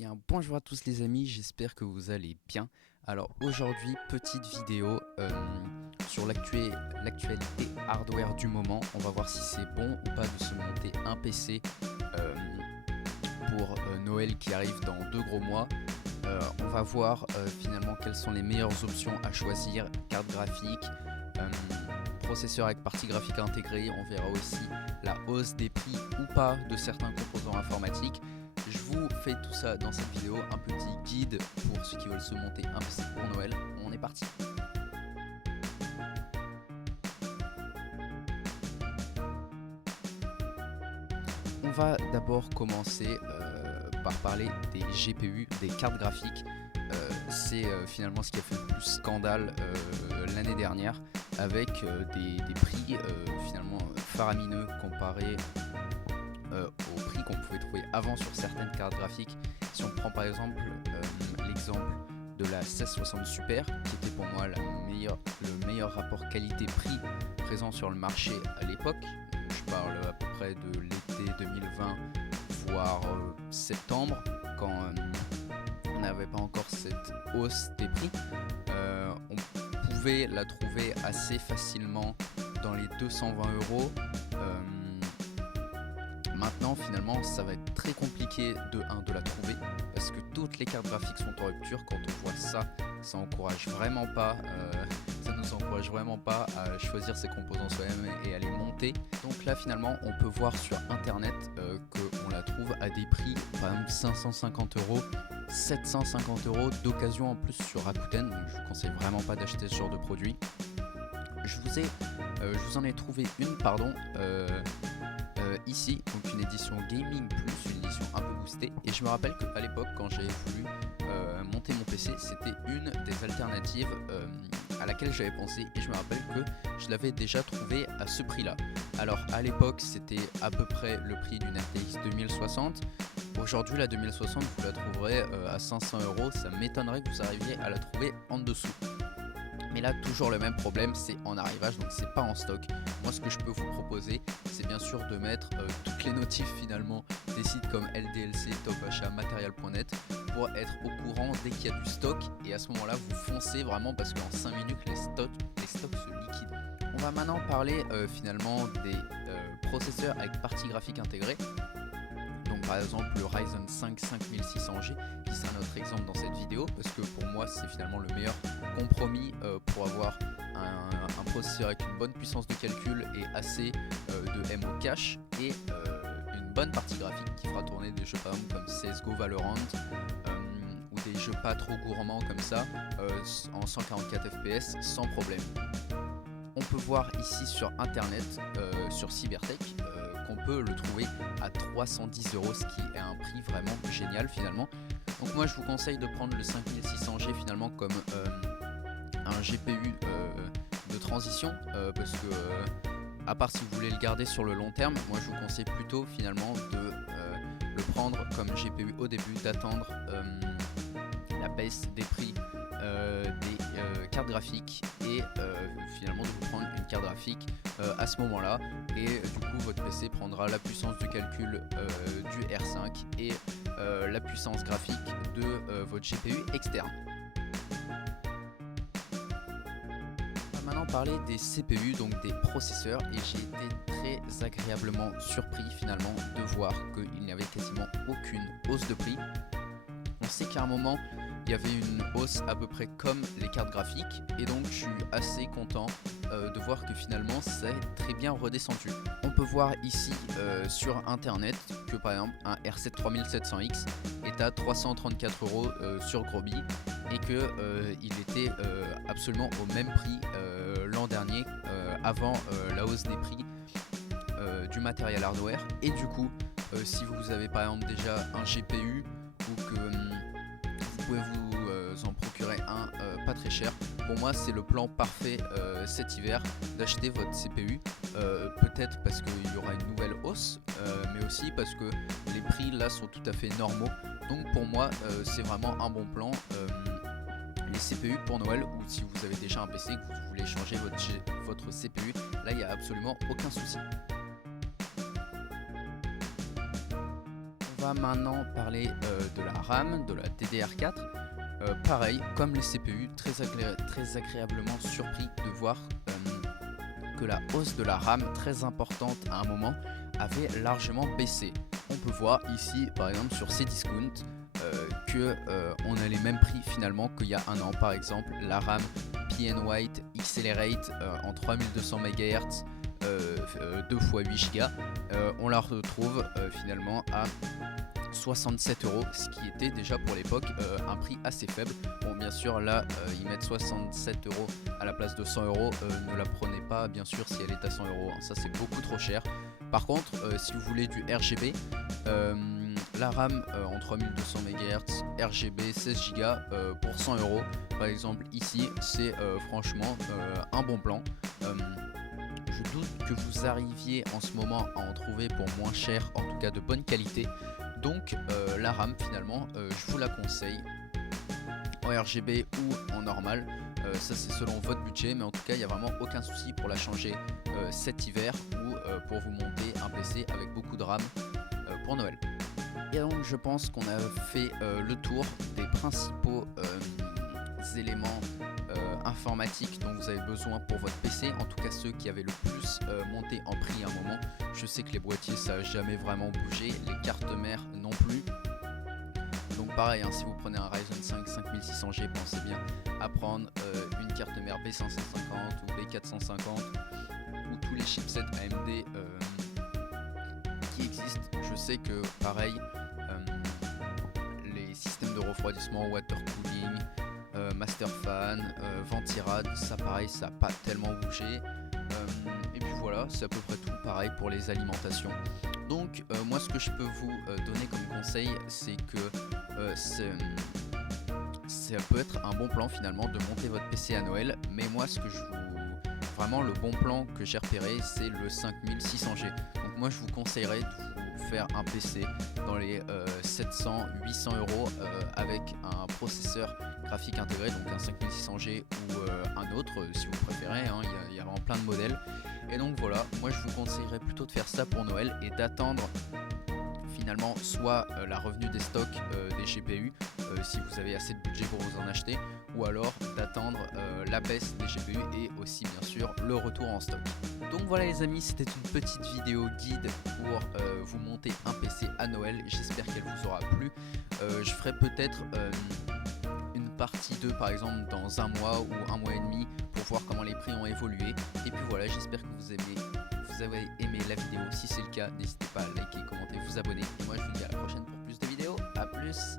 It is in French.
bien, bonjour à tous les amis, j'espère que vous allez bien. Alors aujourd'hui, petite vidéo sur l'actualité hardware du moment. On va voir si c'est bon ou pas de se monter un PC euh, pour Noël qui arrive dans 2 gros mois. On va voir finalement quelles sont les meilleures options à choisir, carte graphique, processeur avec partie graphique intégrée. On verra aussi la hausse des prix ou pas de certains composants informatiques. Je vous fais tout ça dans cette vidéo, un petit guide pour ceux qui veulent se monter un PC pour Noël. On est parti. On va d'abord commencer par parler des GPU, des cartes graphiques. C'est finalement ce qui a fait le plus scandale l'année dernière, avec des prix finalement faramineux comparés au prix qu'on pouvait trouver avant sur certaines cartes graphiques. Si on prend par exemple l'exemple de la 1660 Super, qui était pour moi le meilleur rapport qualité-prix présent sur le marché à l'époque. Je parle à peu près de l'été 2020, voire septembre, quand on n'avait pas encore cette hausse des prix. On pouvait la trouver assez facilement dans les 220 €. Maintenant, finalement, ça va être très compliqué de la trouver parce que toutes les cartes graphiques sont en rupture. Quand on voit ça, ça encourage vraiment pas, ça nous encourage vraiment pas à choisir ses composants soi-même et à les monter. Donc là, finalement, on peut voir sur internet qu'on la trouve à des prix, par exemple 550 €, 750 € d'occasion en plus sur Rakuten. Donc je vous conseille vraiment pas d'acheter ce genre de produit. Je vous en ai trouvé une, ici, donc une édition gaming plus, une édition un peu boostée. Et je me rappelle qu'à l'époque, quand j'avais voulu monter mon PC, c'était une des alternatives à laquelle j'avais pensé. Et je me rappelle que je l'avais déjà trouvé à ce prix-là. Alors à l'époque, c'était à peu près le prix d'une RTX 2060. Aujourd'hui, la 2060, vous la trouverez à 500 €. Ça m'étonnerait que vous arriviez à la trouver en dessous. Mais là, toujours le même problème, c'est en arrivage, donc c'est pas en stock. Moi, ce que je peux vous proposer, c'est bien sûr de mettre toutes les notifs finalement des sites comme LDLC, Top Achat, Material.net pour être au courant dès qu'il y a du stock. Et à ce moment-là, vous foncez vraiment parce qu'en 5 minutes, les stocks se liquident. On va maintenant parler finalement des processeurs avec partie graphique intégrée. Donc par exemple le Ryzen 5 5600G qui sera notre exemple dans cette vidéo, parce que pour moi c'est finalement le meilleur compromis pour avoir un processeur avec une bonne puissance de calcul et assez de MO cache et une bonne partie graphique qui fera tourner des jeux par exemple comme CSGO, Valorant ou des jeux pas trop gourmands comme ça en 144 fps sans problème. On peut voir ici sur internet, sur Cybertech, qu'on peut le trouver à 310 €, ce qui est un prix vraiment génial finalement. Donc moi je vous conseille de prendre le 5600G finalement comme un GPU de transition, parce que à part si vous voulez le garder sur le long terme, moi je vous conseille plutôt finalement de le prendre comme GPU au début, d'attendre la baisse des prix des cartes graphiques et finalement de vous prendre une carte graphique à ce moment là, et du coup votre PC prendra la puissance de calcul du R5 et la puissance graphique de votre GPU externe. On va maintenant parler des CPU, donc des processeurs, et j'ai été très agréablement surpris finalement de voir qu'il n'y avait quasiment aucune hausse de prix. On sait qu'à un moment il y avait une hausse à peu près comme les cartes graphiques, et donc je suis assez content de voir que finalement ça est très bien redescendu. On peut voir ici sur internet que par exemple un R7 3700X est à 334 € sur Groby, et que il était absolument au même prix l'an dernier avant la hausse des prix du matériel hardware. Et du coup si vous avez par exemple déjà un GPU ou que vous pouvez vous en procurer un pas très cher, pour moi c'est le plan parfait cet hiver d'acheter votre CPU, peut-être parce qu'il y aura une nouvelle hausse, mais aussi parce que les prix là sont tout à fait normaux. Donc pour moi c'est vraiment un bon plan. Les CPU pour Noël, ou si vous avez déjà un PC et que vous voulez changer votre CPU, là il n'y a absolument aucun souci. On va maintenant parler de la RAM, de la DDR4. Pareil, comme les CPU, très agréablement surpris de voir que la hausse de la RAM, très importante à un moment, avait largement baissé. On peut voir ici, par exemple, sur Cdiscount, que on a les mêmes prix finalement qu'il y a un an. Par exemple, la RAM PN-White Accelerate en 3200 MHz, 2 x 8 Go, on la retrouve finalement à 67 €, ce qui était déjà pour l'époque un prix assez faible. Bon, bien sûr, là, ils mettent 67 € à la place de 100 €. Ne la prenez pas, bien sûr, si elle est à 100 €, hein, ça c'est beaucoup trop cher. Par contre, si vous voulez du RGB, la RAM en 3200 MHz, RGB 16 Go pour 100 €, par exemple ici, c'est franchement un bon plan. Je doute que vous arriviez en ce moment à en trouver pour moins cher, en tout cas de bonne qualité. Donc la RAM finalement, je vous la conseille en RGB ou en normal. Ça c'est selon votre budget, mais en tout cas il n'y a vraiment aucun souci pour la changer cet hiver ou pour vous monter un PC avec beaucoup de RAM pour Noël. Et donc je pense qu'on a fait le tour des principaux éléments informatiques dont vous avez besoin pour votre PC, en tout cas ceux qui avaient le plus monté en prix à un moment. Je sais que les boîtiers ça n'a jamais vraiment bougé, les cartes mères non plus. Donc pareil, hein, si vous prenez un Ryzen 5 5600G, pensez bien à prendre une carte mère B550 ou B450 ou tous les chipsets AMD qui existent. Je sais que pareil, les systèmes de refroidissement, water cooling, master fan, ventirad, ça pareil, ça n'a pas tellement bougé. Et puis voilà, c'est à peu près tout pareil pour les alimentations. Donc moi ce que je peux vous donner comme conseil, c'est que ça peut être un bon plan finalement de monter votre PC à Noël. Mais moi vraiment le bon plan que j'ai repéré, c'est le 5600G. Donc moi je vous conseillerais de vous faire un PC dans les 700-800 € avec un processeur graphique intégré, donc un 5600G ou un autre si vous préférez, hein, il y a vraiment plein de modèles. Et donc voilà, moi je vous conseillerais plutôt de faire ça pour Noël et d'attendre finalement soit la revenue des stocks des GPU si vous avez assez de budget pour vous en acheter, ou alors d'attendre la baisse des GPU et aussi bien sûr le retour en stock. Donc voilà les amis, c'était une petite vidéo guide pour vous monter un PC à Noël. J'espère qu'elle vous aura plu. Je ferai peut-être une partie 2 par exemple dans un mois ou un mois et demi pour voir comment les prix ont évolué. Et puis voilà, j'espère que vous avez aimé la vidéo. Si c'est le cas, n'hésitez pas à liker, commenter, vous abonner. Et moi je vous dis à la prochaine pour plus de vidéos. A plus.